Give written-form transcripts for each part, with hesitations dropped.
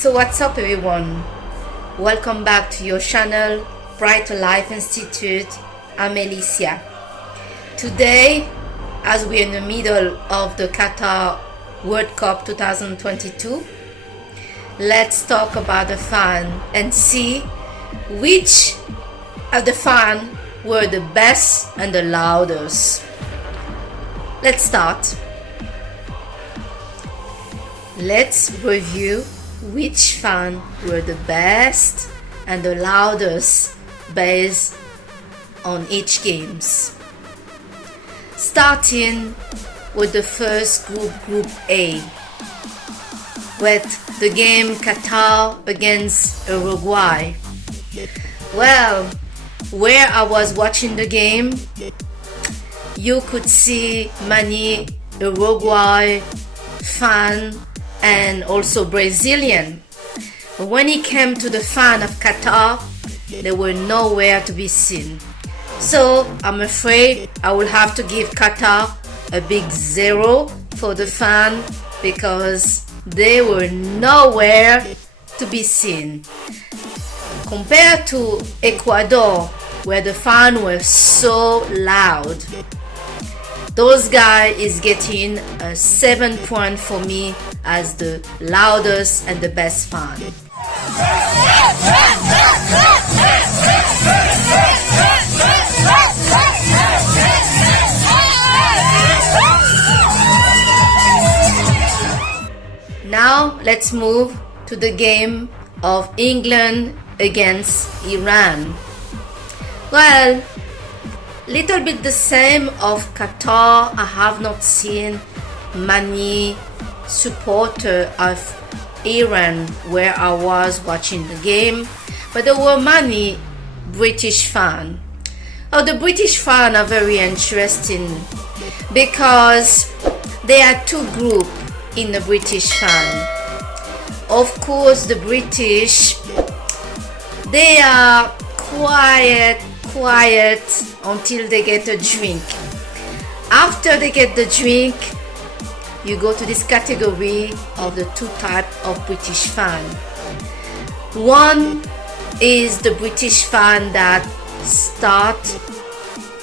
So what's up everyone? Welcome back to your channel Brighter Life Institute. I'm Alicia. Today, as we're in the middle of the Qatar World Cup 2022, let's talk about the fan and see which of the fan were the best and the loudest. Let's start. Let's review which fan were the best and the loudest based on each games. Starting with the first group A, with the game Qatar against Uruguay. Well, where I was watching the game, you could see many Uruguay fan and also Brazilian. But when it came to the fan of Qatar, they were nowhere to be seen. So I'm afraid I will have to give Qatar a big 0 for the fan because they were nowhere to be seen. Compared to Ecuador, where the fan were so loud, those guys is getting a 7 point for me as the loudest and the best fan. Now let's move to the game of England against Iran. Well, little bit the same of Qatar. I have not seen many supporters of Iran where I was watching the game, but there were many British fans. Oh, the British fans are very interesting because there are two groups in the British fan. Of course, the British, they are quiet until they get a drink. After they get the drink, you go to this category of the two types of British fan. One is the British fan that start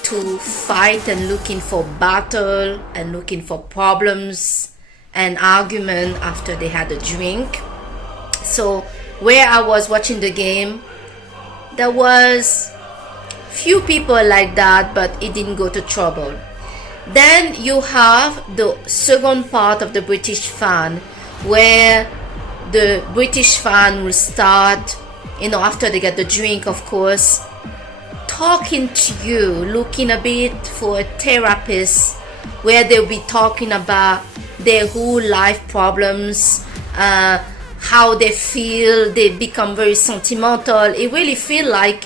to fight and looking for battle and looking for problems and argument after they had a drink. So where I was watching the game, there was few people like that, but it didn't go to trouble. Then you have the second part of the British fan, where the British fan will start, after they get the drink, of course, talking to you, looking a bit for a therapist, where they'll be talking about their whole life problems, how they feel. They become very sentimental. It really feels like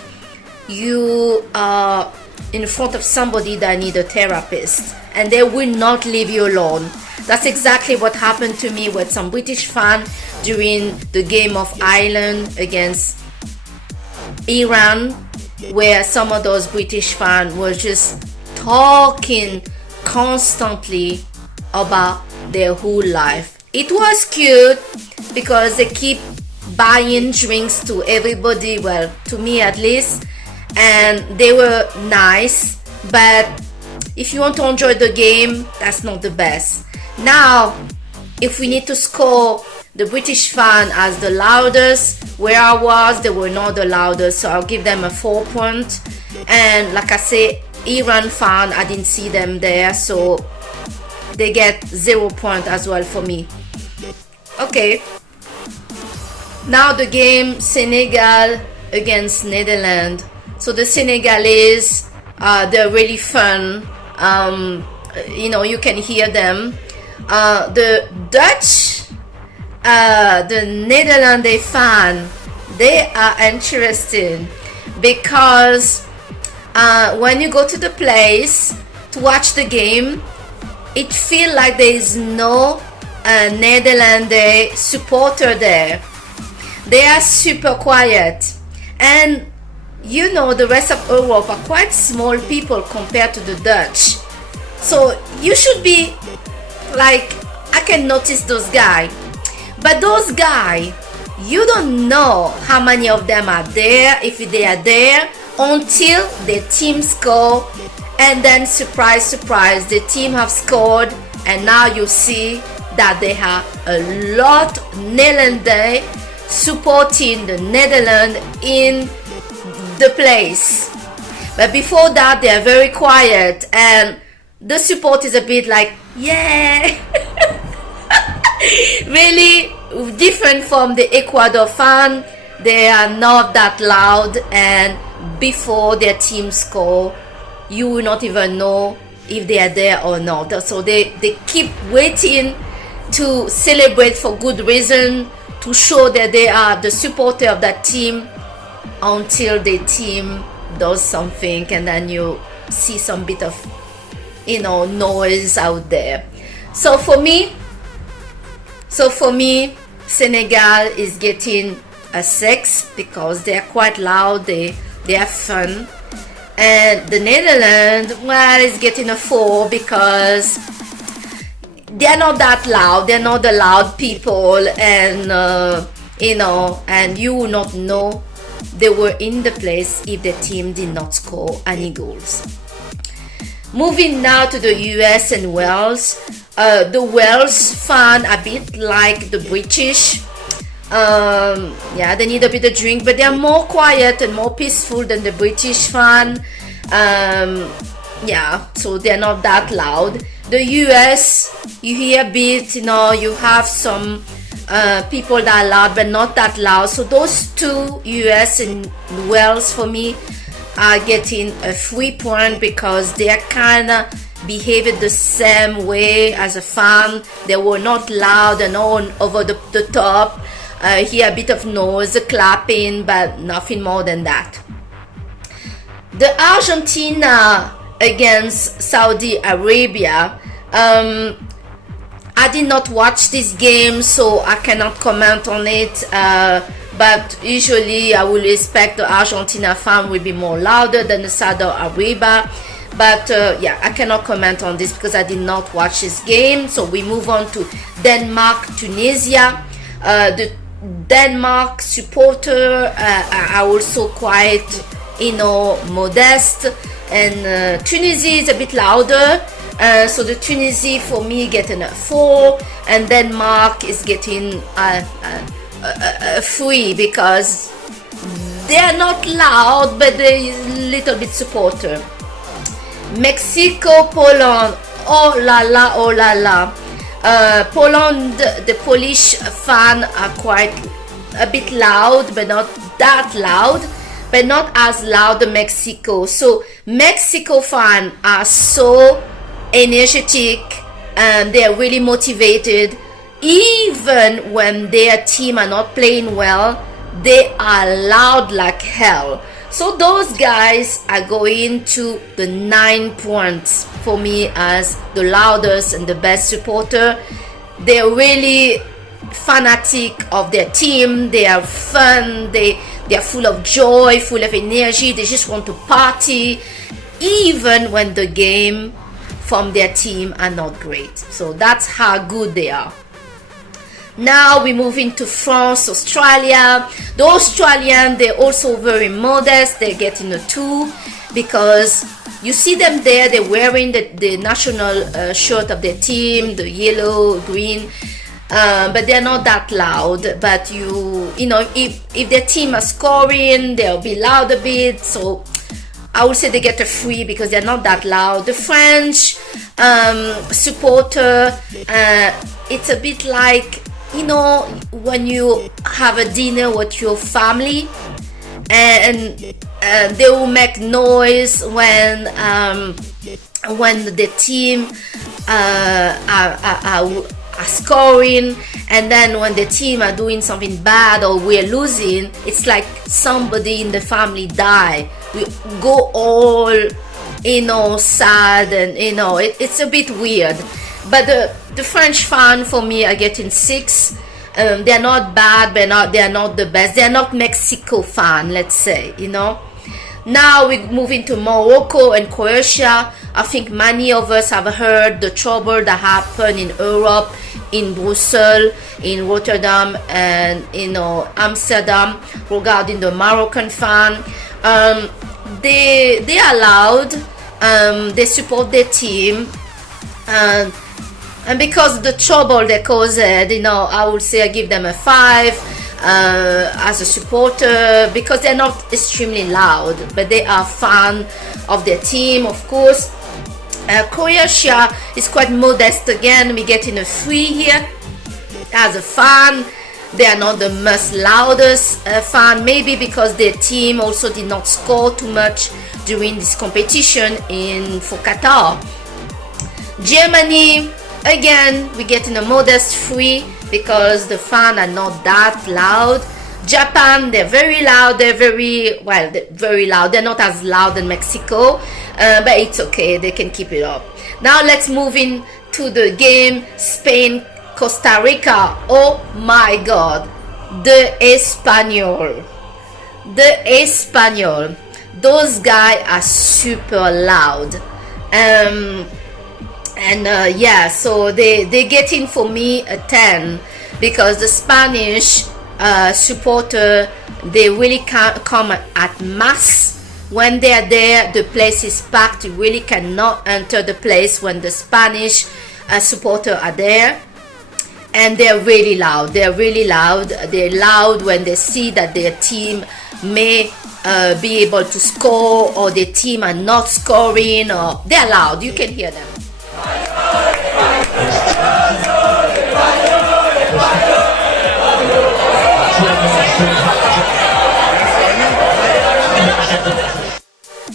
you are in front of somebody that need a therapist, and they will not leave you alone. That's exactly what happened to me with some British fan during the game of Ireland against Iran, where some of those British fans were just talking constantly about their whole life. It was cute because they keep buying drinks to everybody, well, to me at least, and they were nice, but if you want to enjoy the game, that's not the best. Now, if we need to score the British fan as the loudest, where I was, they were not the loudest, so I'll give them a 4 point. And like I say, Iran fan, I didn't see them there, so they get 0 point as well for me. Okay, now the game Senegal against Netherlands. So the Senegalese, they're really fun. You can hear them. The Dutch, the Netherlands fan, they are interesting because when you go to the place to watch the game, it feels like there is no Netherlands supporter there. They are super quiet, and the rest of Europe are quite small people compared to the Dutch. So you should be like, I can notice those guys, but those guys You don't know how many of them are there, if they are there, until the team score, and then surprise, surprise, the team have scored, and now you see that they have a lot Netherlands supporting the Netherlands in the place. But before that, they are very quiet, and the support is a bit like, yeah. Really different from the Ecuador fan. They are not that loud, and before their team score, you will not even know if they are there or not. So they keep waiting to celebrate for good reason, to show that they are the supporter of that team, until the team does something, and then you see some bit of noise out there. So for me, Senegal is getting a 6 because they are quite loud, they are fun. And the Netherlands, well, is getting a 4 because they are not that loud. They're not the loud people, and and you will not know they were in the place if the team did not score any goals. Moving now to the US and Wales. The Wales fan a bit like the British. They need a bit of drink, but they are more quiet and more peaceful than the British fan. So they're not that loud. The US, you hear a bit, you have some people that are loud but not that loud. So those two, US and Wales, for me, are getting a 3 point because they are kind of behaving the same way as a fan. They were not loud and on over the top. Hear a bit of noise, clapping, but nothing more than that. The Argentina against Saudi Arabia. I did not watch this game, so I cannot comment on it. But usually I will expect the Argentina fan will be more louder than the Saudi Arabia. But I cannot comment on this because I did not watch this game. So we move on to Denmark, Tunisia. The Denmark supporter are also quite, modest, and Tunisia is a bit louder. So the Tunisia for me getting a 4, and Denmark is getting a 3 because they are not loud, but they are a little bit supporter. Mexico, Poland, oh la la, oh la la. Poland, the Polish fan are quite a bit loud, but not that loud, but not as loud as Mexico. So Mexico fans are so energetic, and they are really motivated. Even when their team are not playing well, they are loud like hell. So those guys are going to the 9 points for me as the loudest and the best supporter. They're really fanatic of their team. They are fun. They are full of joy, full of energy. They just want to party, even when the game from their team are not great. So that's how good they are. Now we move into France, Australia. The Australians, they're also very modest. They're getting a 2 because you see them there. They're wearing the national shirt of their team, the yellow, green, but they're not that loud. But if their team are scoring, they'll be loud a bit. So I would say they get a 3 because they're not that loud. The French supporter, it's a bit like, when you have a dinner with your family, and they will make noise when the team are scoring, and then when the team are doing something bad or we're losing, it's like somebody in the family die. We go all sad, and it's a bit weird. But the French fan for me are getting 6. They're not bad, but they're not the best. They're not Mexico fan, let's say. Now we move into Morocco and Croatia. I think many of us have heard the trouble that happened in Europe in Brussels, in Rotterdam, and Amsterdam regarding the Moroccan fan. They are loud. They support their team. And because of the trouble they caused, I would say I give them a 5 as a supporter, because they're not extremely loud, but they are fan of their team, of course. Croatia is quite modest again. We get in a 3 here as a fan. They are not the most loudest fan, maybe because their team also did not score too much during this competition for Qatar. Germany, again, we get in a modest 3 because the fans are not that loud. Japan, they're very loud. They're very loud. They're not as loud as Mexico, but it's okay. They can keep it up. Now let's move in to the game Spain Costa Rica. Oh my God, the Espanyol. Those guys are super loud. So they get in for me a 10, because the Spanish supporter, they really can't come at mass. When they are there, the place is packed. You really cannot enter the place when the Spanish supporter are there. And they're really loud. They're loud when they see that their team may be able to score, or their team are not scoring, or they're loud. You can hear them.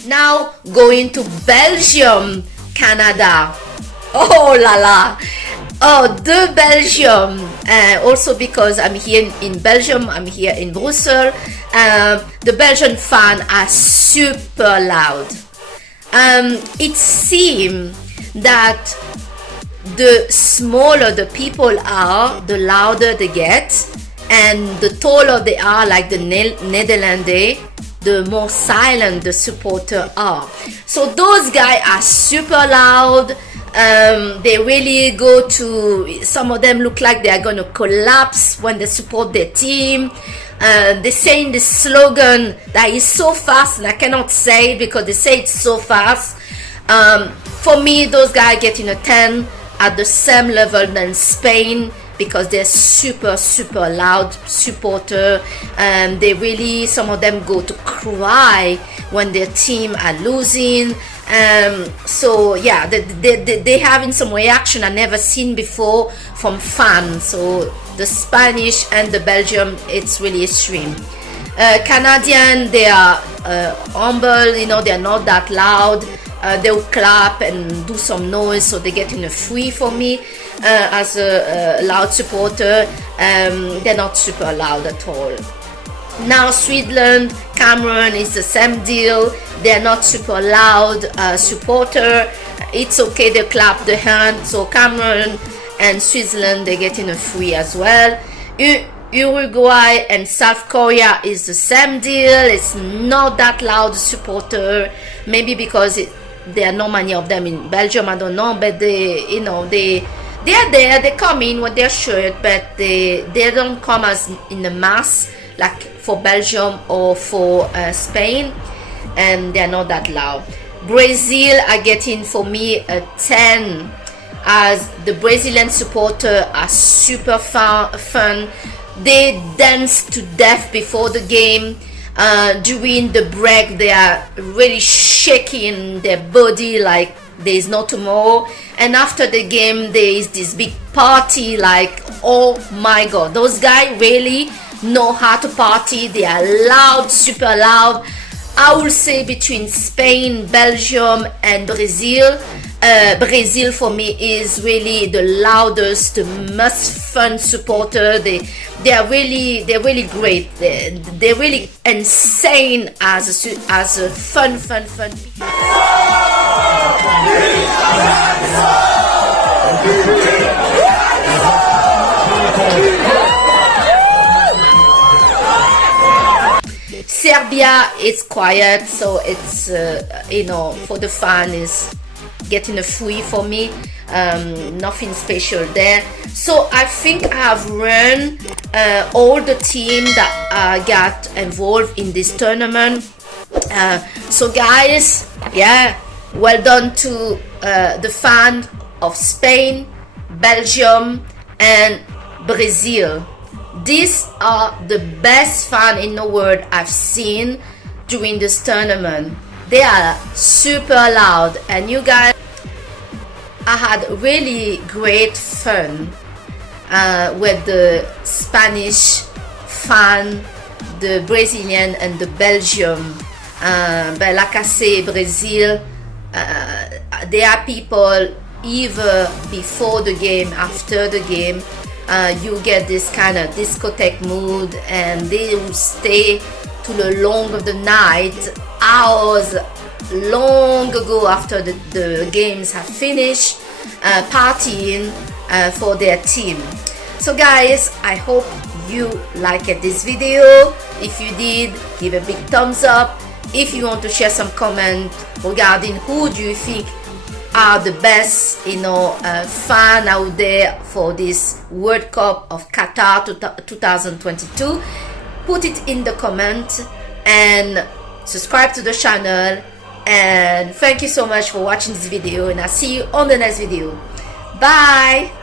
Now going to Belgium, Canada. Oh la la. Oh, the Belgium. Also because I'm here in Belgium, I'm here in Brussels. The Belgian fans are super loud. It seems that the smaller the people are, the louder they get, and the taller they are, like the Netherlands, the more silent the supporters are. So those guys are super loud. They really go to, some of them look like they are going to collapse when they support their team. They saying the slogan that is so fast, and I cannot say it because they say it's so fast. For me, those guys get in a 10 at the same level than Spain, because they're super loud supporter, and they really, some of them go to cry when their team are losing. So yeah, they having some reaction I never seen before from fans. So the Spanish and the Belgium, it's really extreme. Canadian, they are humble, they're not that loud. They'll clap and do some noise, so they get in a 3 for me as a loud supporter. They're not super loud at all. Now Switzerland, Cameroon is the same deal. They're not super loud supporter. It's okay, they clap the hand. So Cameroon and Switzerland, they get in a 3 as well. Uruguay and South Korea is the same deal. It's not that loud supporter, maybe because there are not many of them in Belgium, I don't know, but they are there, they come in with their shirt, but they don't come as in the mass like for Belgium or for Spain, and they're not that loud. Brazil are getting for me a 10, as the Brazilian supporters are super fun. They dance to death before the game. During the break, they are really shaking their body like there is no tomorrow. And after the game, there is this big party, like, oh my God, those guys really know how to party. They are loud, super loud. I will say between Spain, Belgium, and Brazil. Brazil for me is really the loudest, the most fun supporter. They're really great. They're really insane as a fun. Serbia is quiet, so it's for the fun is getting a free for me. Nothing special there. So I think I have run all the team that got involved in this tournament. So guys, yeah, well done to the fan of Spain, Belgium and Brazil. These are the best fans in the world I've seen during this tournament. They are super loud, and you guys, I had really great fun with the Spanish fan, the Brazilian and the Belgium. But like I say, Brazil, there are people either before the game, after the game. You get this kind of discotheque mood, and they will stay to the long of the night, hours long ago after the games have finished, partying for their team. So guys, I hope you liked this video. If you did, give a big thumbs up. If you want to share some comment regarding who do you think are the best, fan out there for this World Cup of Qatar 2022, put it in the comment and subscribe to the channel. And thank you so much for watching this video, and I'll see you on the next video. Bye.